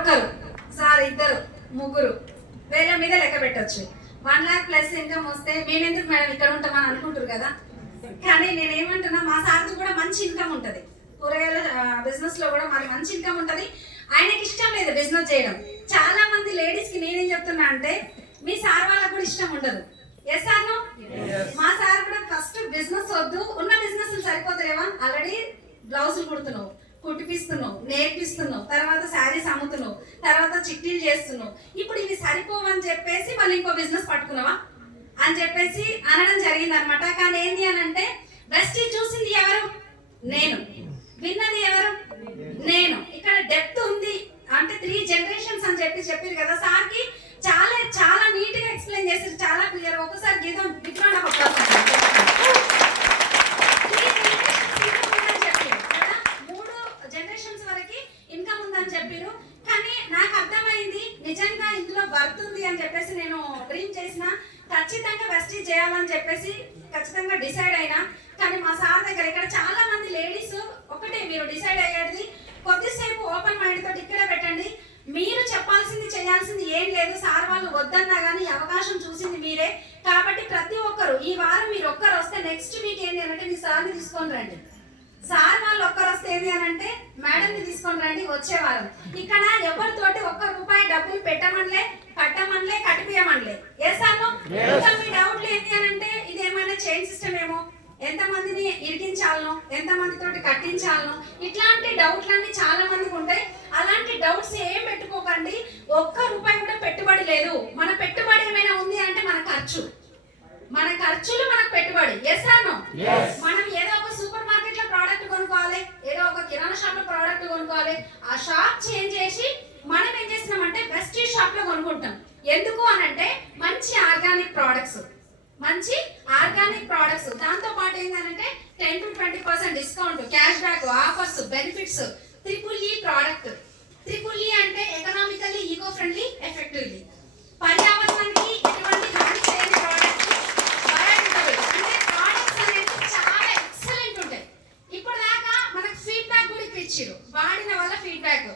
ఒక్కరు, సార్ ఇద్దరు, ముగ్గురు, వేల మీద లెక్క పెట్టచ్చు. 1 lakh ప్లస్ ఇన్కమ్ వస్తే మేమెందుకు మేడం ఇక్కడ ఉంటామని అనుకుంటారు కదా. కానీ నేనేమంటున్నా, మా సార్ది కూడా మంచి ఇన్కమ్ ఉంటుంది, కూరగాయల బిజినెస్ లో కూడా మాది మంచి ఇన్కమ్ ఉంటుంది. ఆయనకి ఇష్టం లేదు బిజినెస్ చేయడం. చాలా మంది లేడీస్ కి నేనేం చెప్తున్నా అంటే, మీ సార్ వాళ్ళకు కూడా ఇష్టం ఉండదు. Yes sir no? మా సార్ కూడా ఫస్ట్ బిజినెస్ వద్దు, ఉన్న బిజినెస్ సరిపోతారేవా, ఆల్రెడీ బ్లౌజులు కుడుతున్నావు, కుట్టిపిస్తున్నావు, నేర్పిస్తున్నావు, తర్వాత శారీస్ అమ్ముతున్నావు, తర్వాత చిట్టీలు చేస్తున్నావు, ఇప్పుడు ఇవి సరిపోవని చెప్పేసి మళ్ళీ ఇంకో బిజినెస్ పట్టుకున్నావా అని చెప్పేసి అనడం జరిగింది అనమాట. కానీ ఏంటి అని అంటే, వెస్టీజ్ చూసింది ఎవరు? నేను. విన్నది ఎవరు? నేను. ఇక్కడ డెప్త్ ఉంది అంటే 3 generations అని చెప్పారు కదా. సార్కి చాలా చాలా నీట్ గా ఎక్స్ప్లెయిన్ చేశారు, చాలా క్లియర్. ఒకసారి గీతం విక్రమ్ చెప్పారు కదా, 3 generations వరకు ఇన్కమ్ ఉందని చెప్పారు. కానీ నాకు అర్థమైంది నిజంగా ఇందులో వర్త్ ఉంది అని చెప్పేసి నేను డ్రీమ్ చేసిన, ఖచ్చితంగా వెస్టీజ్ చేయాలని చెప్పేసి ఖచ్చితంగా డిసైడ్ అయినా. కానీ మా సార్ దగ్గర ఇక్కడ చాలా మంది లేడీస్ ఒకటే, మీరు డిసైడ్ అయ్యేది కొద్దిసేపు ఓపెన్ మైండ్ తోటి ఇక్కడే పెట్టండి. మీరు చెప్పాల్సింది చేయాల్సింది ఏం లేదు. సార్ వాళ్ళు వద్దన్నా కానీ అవకాశం చూసింది మీరే. కాబట్టి ప్రతి ఒక్కరు ఈ వారం మీరు ఒక్కరు వస్తే నెక్స్ట్ వీక్ ఏంటి అంటే మీ సార్ని తీసుకొని రండి. సార్ వాళ్ళు ఒక్కరు వస్తే ఏంటి అని అంటే మేడంని తీసుకొని రండి వచ్చే వారం. ఇక్కడ ఎవరితోటి ₹1 డబ్బులు పెట్టమనిలే, కట్టమనిలే, కట్టిపియమనిలే. ఏ సార్ ఇంకా మీ డౌట్లు ఏంటి అని అంటే, ఇదేమైనా చైన్ సిస్టమ్ ఏమో, ఎంతమందిని ఇరికించాలనో, ఎంతమందితోటి కట్టించాలనో, ఇట్లాంటి డౌట్లన్నీ చాలా మందికి ఉంటాయి. అలాంటి డౌట్స్ ఏం పెట్టుకోకండి. ₹1 కూడా పెట్టుబడి లేదు. మన పెట్టుబడి ఏమైనా ఉంది అంటే మన ఖర్చు, మన ఖర్చులు మనకు పెట్టుబడి. Yes or no? మనం ఏదో ఒక సూపర్ మార్కెట్ లో ప్రోడక్ట్ కొనుక్కోవాలి, ఏదో ఒక కిరాణా షాప్ లో ప్రోడక్ట్ కొనుక్కోవాలి. ఆ షాప్ చేంజ్ చేసి మనం ఏం చేస్తున్నామంటే వెస్టీజ్ షాప్ లో కొనుక్కుంటాం. ఎందుకు అనంటే మంచి ఆర్గానిక్ ప్రోడక్ట్స్, మంచి ఆర్గానిక్ ప్రొడక్ట్స్. దాంతో పాటు ఏంటంటే 10 to 20% discount, cash back, offers, benefits. EEE product. EEE అంటే ఎకనామికల్లీ, ఈకో ఫ్రెండ్లీ, ఎఫెక్టివ్లీ. పర్యావరణానికి ఎటువంటి హాని చేయని ప్రోడక్ట్, బయోడిగ్రేడబుల్. అంటే ప్రోడక్ట్స్ అనేవి చాలా ఎక్సలెంట్ ఉంటాయి. ఇప్పుడు దాకా మనకు ఫీడ్బ్యాక్ కూడా ఇచ్చారు, వాడిన వల్ల ఫీడ్బ్యాక్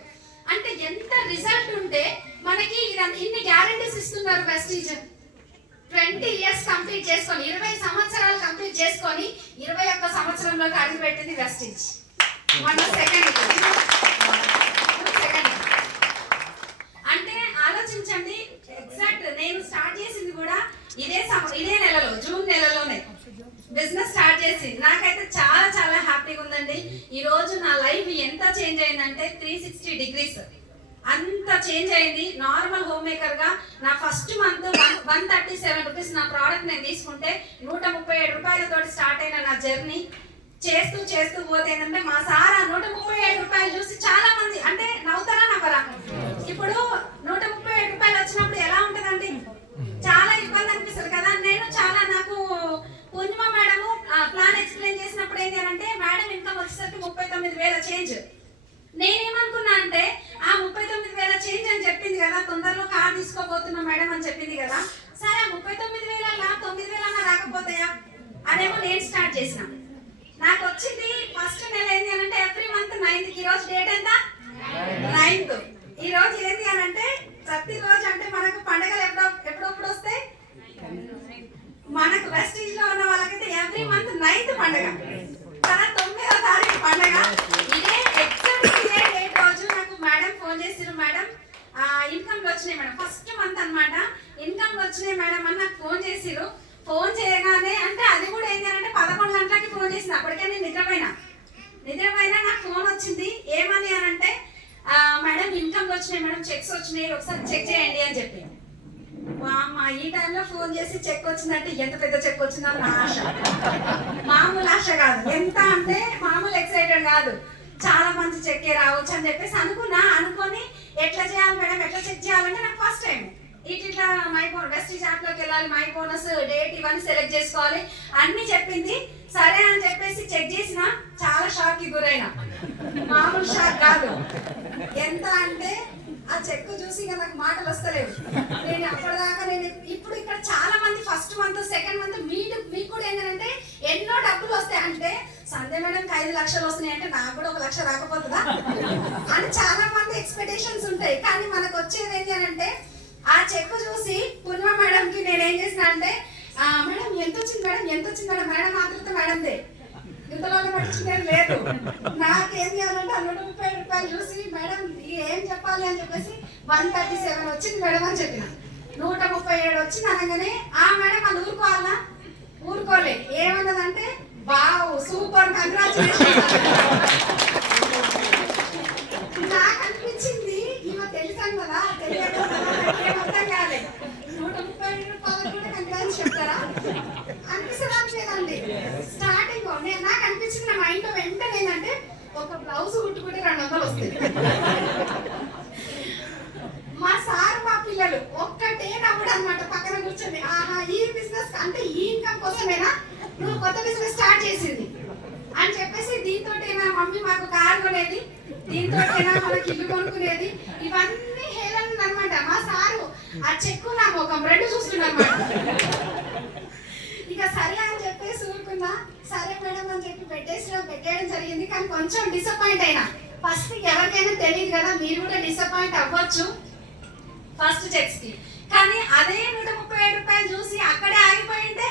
అంటే ఎంత రిజల్ట్ ఉంటే మనకి ఇన్ని గ్యారెంటీస్ ఇస్తున్నారు. వెస్టీజ్ 20 years కంప్లీట్ చేసుకొని, 20 సంవత్సరాలు కంప్లీట్ చేసుకొని 21వ సంవత్సరంలోకి అడుగు పెట్టింది వెస్టీజ్. మన సెకండ్ అంటే ఆలోచించండి. ఎగ్జాక్ట్ నేను స్టార్ట్ చేసింది కూడా ఇదే నెలలో, జూన్ నెలలోనే బిజినెస్ స్టార్ట్ చేసి. నాకైతే చాలా చాలా హ్యాపీగా ఉందండి. ఈ రోజు నా లైఫ్ ఎంత చేంజ్ అయిందంటే 360 degrees అంత చేంజ్ అయింది. నార్మల్ హోమ్ మేకర్ గా నా ఫస్ట్ మంత్ ₹137 నా ప్రోడక్ట్ నేను తీసుకుంటే ₹137 స్టార్ట్ అయిన నా జర్నీ చేస్తూ చేస్తూ పోతే ఏంటంటే, మా సార్ ₹137 చూసి చాలా మంది అంటే నవ్వుతారా నవ్వరా? ఇప్పుడు ₹137 వచ్చినప్పుడు ఎలా ఉంటదండి? చాలా ఇబ్బంది అనిపిస్తుంది కదా. నేను చాలా, నాకు పూర్ణిమ మేడం ప్లాన్ ఎక్స్ప్లెయిన్ చేసినప్పుడు ఏంటి అంటే, మేడం ఇన్కమ్ వచ్చేసరికి 39,000 చేంజ్. నేనేమనుకున్నా అంటే, ఆ 39,000 చేంజ్ అని చెప్పింది కదా, తొందరలో కార్ తీసుకోబోతున్నా మేడం అని చెప్పింది కదా, సరే 39,000 9,000 రాకపోతాయా అనేమో నేను స్టార్ట్ చేసిన. నాకు వచ్చింది ఫస్ట్ నెల ఏంటి అని అంటే ఎవ్రీ మంత్ 9th. ఈ రోజు డేట్ ఎంత? 9th. ఈ రోజు ఏంటి అని అంటే ప్రతి రోజు అంటే మనకు పండుగలు ఎప్పుడప్పుడు వస్తాయి. మనకు వెస్టీజ్ లో ఉన్న వాళ్ళకైతే ఎవ్రీ మంత్ 9th పండుగ, తన 9వ తారీఖు పండుగ. ఇదే ఎగ్జాక్ట్ ఇదే డేట్ రోజు నాకు మేడం ఫోన్ చేసిరు, మేడం ఇన్కమ్లు వచ్చినాయి మేడం, ఫస్ట్ మంత్ అనమాట, ఇన్కమ్లు వచ్చినాయి మేడం అని నాకు ఫోన్ చేసిరు. ఫోన్ చేయగానే అంటే అది కూడా ఏంటి అంటే 11 గంటలకి ఫోన్ చేసింది. అప్పటికే నేను నిద్రపోయినా నాకు ఫోన్ వచ్చింది. ఏమని అని అంటే, మేడం ఇన్కమ్లు వచ్చినాయి మేడం, చెక్స్ వచ్చినాయి, ఒకసారి చెక్ చేయండి అని చెప్పి. మా ఈ టైంలో ఫోన్ చేసి చెక్ వచ్చిందంటే ఎంత పెద్ద చెక్ వచ్చిందని నా ఆశ, మామూలు ఆశ కాదు. ఎంత అంటే మామూలు ఎక్సైటెడ్ కాదు, చాలా మంచి చెక్కే రావచ్చు అని చెప్పేసి అనుకొని ఎట్లా చేయాలి మేడం, ఎట్లా చెక్ చేయాలంటే నాకు ఫస్ట్ టైం ఇట్లా మై వెస్టీజ్ యాప్ లోకి వెళ్ళాలి, మై బోనస్ డేట్ ఇవన్నీ సెలెక్ట్ చేసుకోవాలి అన్ని చెప్పింది. సరే అని చెప్పేసి చెక్ చేసిన, చాలా షాక్ కి గురైన, మామూలు షాక్ కాదు. ఎంత అంటే ఆ చెక్ చూసి నాకు మాటలు వస్తలేవు. నేను అప్పటిదాకా ఇప్పుడు ఇక్కడ చాలా మంది ఫస్ట్ మంత్ సెకండ్ మంత్ మీకు కూడా ఏంటంటే ఎన్నో డబ్బులు వస్తాయి అంటే సంధ్య మేడంకి 5 లక్షలు వస్తున్నాయి అంటే నాకు కూడా 1 లక్ష రాకపోతుందా అని చాలా మంది ఎక్స్పెక్టేషన్స్ ఉంటాయి. కానీ మనకు వచ్చేది ఏంటి అని అంటే ఆ చెక్ చూసి పూర్ణిమ మేడంకి నేను ఏం చేసిన అంటే మేడం ఎంత వచ్చింది మేడం, ఎంత వచ్చింది మేడం, మేడం ఆతృత మేడందే, ఇంతలో పట్టించుకునేది లేదు. నాకేం చేయాలంటే 130 రూపాయలు చూసి మేడం ఏం చెప్పాలి అని చెప్పేసి 137 వచ్చింది మేడం అని చెప్పిన. 137 వచ్చింది అనగానే మేడం వాళ్ళు ఊరుకోవాలా, ఊరుకోలే. ఏమన్నదంటే వావ్ సూపర్ కంగ్రాచులేషన్. నాకు అనిపించింది ఈమె తెలుసాను కదా, తెలియదు ఏమర్థం కాలే. 130 రూపాయలు కూడా కంగ్రాచులేషన్ చెప్తారా అనిపిస్తుందండి. స్టార్టింగ్ నాకు అనిపించింది నా మైండ్ లో వెంటనే ఏంటంటే ఒక బ్లౌజ్ కుట్టుకుంటే 200 వస్తాయి. మా సార్ మా పిల్లలు ఒక్కటే నవ్వుడు అనమాట పక్కన కూర్చొని, ఆహా ఈ బిజినెస్ అంటే ఈ ఇన్కమ్ కోసమేనా నువ్వు కొత్త బిజినెస్ స్టార్ట్ చేసింది అని చెప్పేసి, దీంతోటేనా మమ్మీ మాకు కారు కొనేది, దీంతోటేనా మనకి ఇల్లు కొనుక్కునేది, ఇవన్నీ హేళన అనమాట. మా సారు ఆ చెక్కు నా ముఖం 2 చూస్తున్నారు అనమాట. ఇక సరే అని చెప్పేసి ఊరుకున్నా. సరే మేడం అని చెప్పి పెట్టేయడం జరిగింది. కానీ కొంచెం డిసప్పాయింట్ అయినా. ఫస్ట్ ఎవరికైనా తెలియదు కదా, మీరు కూడా డిసప్పాయింట్ అవ్వచ్చు ఫస్ట్ చెక్స్ కి. కానీ అదే 137 రూపాయలు చూసి అక్కడే ఆగిపోయింటే,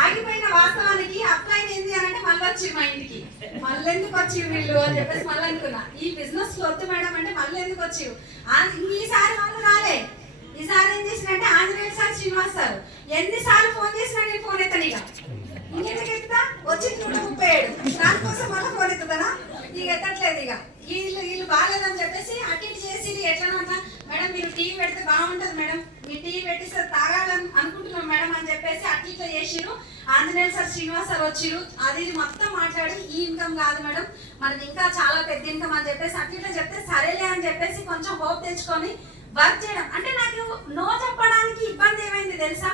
ఆగిపోయిన వాస్తవానికి అప్లై ఏంది అని అంటే మళ్ళీ వచ్చి మా ఇంటికి, మళ్ళీ ఎందుకు వచ్చి వీళ్ళు అని చెప్పేసి మళ్ళీ అనుకున్నా. ఈ బిజినెస్ లో వద్దు మేడం అంటే మళ్ళీ ఎందుకు వచ్చి, ఈసారి వాళ్ళు రాలే. ఈసారి ఏం చేసినంటే ఆంజనేయ సార్, శ్రీనివాస్ సార్ ఎన్నిసార్లు ఫోన్ చేసినా నేను ఫోన్ ఎత్తాను. ఇక ఇంకెందుకు ఎత్తుతా, వచ్చింది 137, దానికోసం మళ్ళీ ఫోన్ ఎత్తుతానా, ఇక ఎత్తట్లేదు. ఇక వీళ్ళు బాగాలేదని చెప్పేసి అటు ఇటు చేసి ఎట్లా మేడం మీరు టీవీ పెడితే బాగుంటది మేడం, మీ టీవీ పెట్టిస్తే తాగాలని అనుకుంటున్నాం మేడం అని చెప్పేసి అటు ఇట్లా చేసిరు. ఆంజనేయ సార్, శ్రీనివాస్ సార్ వచ్చిరు. అది మొత్తం మాట్లాడి ఈ ఇన్కమ్ కాదు మేడం మనకి ఇంకా చాలా పెద్ద ఇన్కమ్ అని చెప్పేసి అటు ఇట్లా చెప్తే సరేలే అని చెప్పేసి కొంచెం హోప్ తెచ్చుకొని వర్క్ చేయడం. అంటే నాకు నో చెప్పడానికి ఇబ్బంది ఏమైంది తెలుసా,